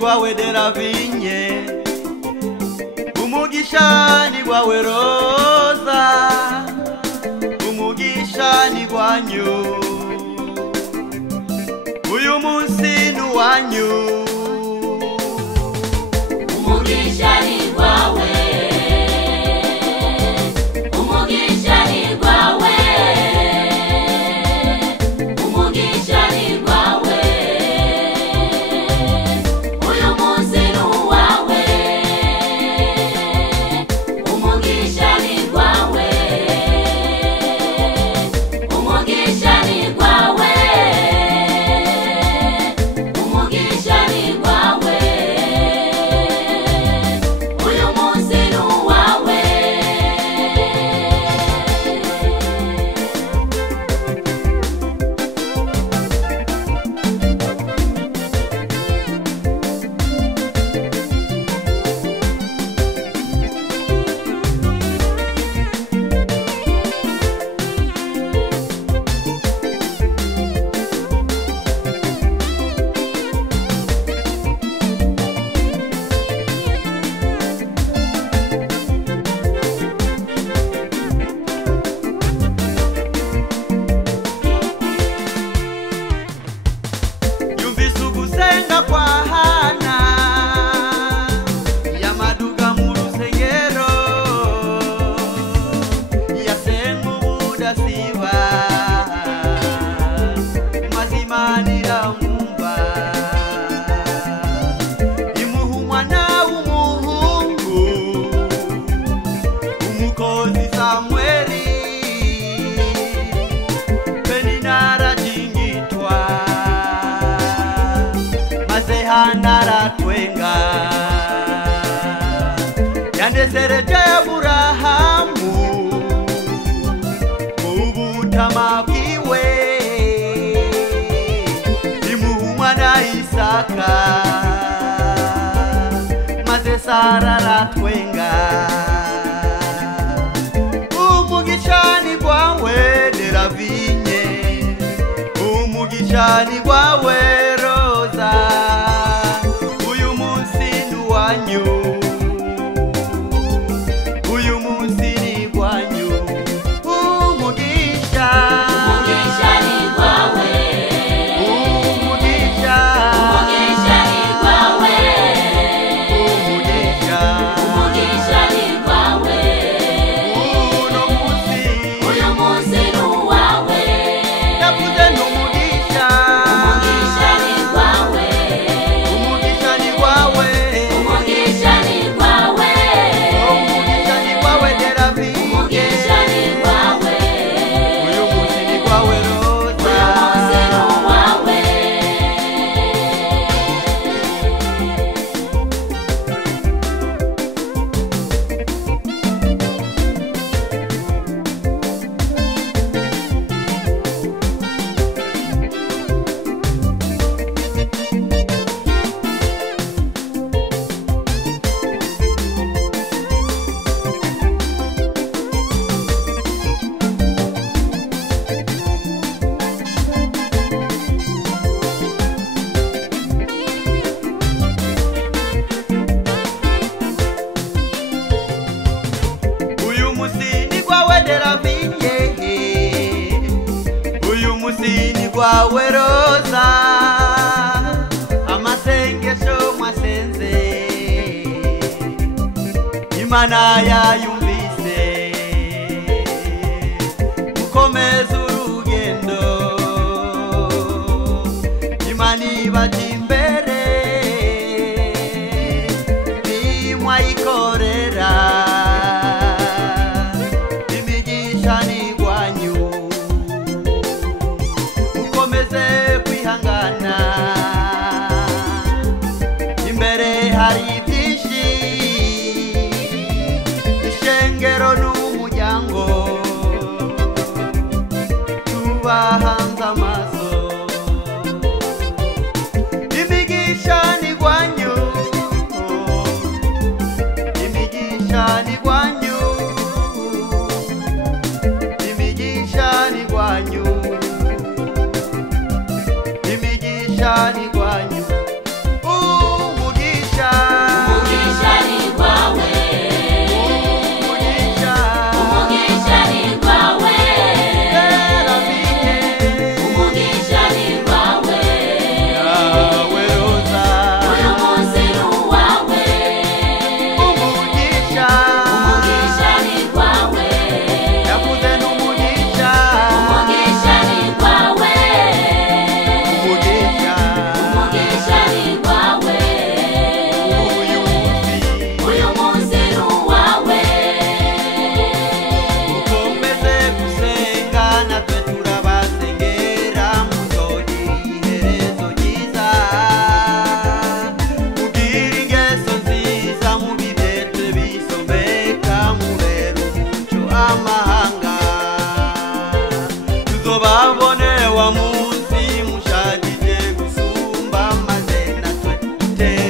gwawe Delavigne, Umugisha ni gwawe Rosa, Umugisha ni gwanyu, uyu munsi ni wanyu. Umugisha ni gwawe, Umugisha ni gwawe, Umugisha ni gwawe, uyu munsi ni wawe. Umugisha ni gwawe, Umugisha ni gwawe, Umugisha ni gwawe, uyu munsi ni wawe. Senga kwa Hana ya maduga mu rusengero yasenga ubudasiba mazimanira mumba imuhumwa na umuhungu umukozi Samweli Peninara jingitwa Hana twenga yandesereje Aburahamu ubutama bwiwe imuhumwa na Isaka maze Sara twenga. Umugisha ni gwawe Delavigne, Umugisha ni gwawe Rosa, uyu munsi ni wanyu, uyu munsi ni gwanyu. Umugisha, Umugisha ni gwawe, Umugisha, Umugisha ni gwawe, Umugisha, Umugisha ni gwawe, uno munsi, uyu munsi ni wawe. navuze n'umugisha, Umugisha ni gwawe, Umugisha ni gwawe, Umugisha ni gwawe, Umugisha ni gwawe Delavigne, Umugisha ni gwawe, uyu munsi ni gwawe Rosa. uyu munsi ni wawe. Uyu munsi ni gwawe Delavigne, uyu munsi ni gwawe Rosa, amasengesho Imana yayumvise mukomeze urugendo Imana ibaje imbere nimwayikorera imigisha nigwanyu mukomeze kwihangana imbere hari byinshi ishengero n'umuryango tubahanze amaso imigisha nigwanyu imigisha nigwanyu imigisha nigwanyu imigisha nigwanyu Umugisha Umugisha ni gwawe Umugisha Umugisha ni gwawe Delavigne Umugisha ni gwawe yawe roza uyu munsi ni uwawe Umugisha Umugisha ni gwawe yavuze n'umugisha Umugisha ni gwawe Umugisha Umugisha ni gwawe uyu munsi ni uwawe Mukomeze gusenga natwe turabasengera muzori iherezo ryiza mugira ingeso nziza mubibete bisomeka mubera umuco amahanga tuzobabone wa munsi mushagije gusumba maze natwe dutere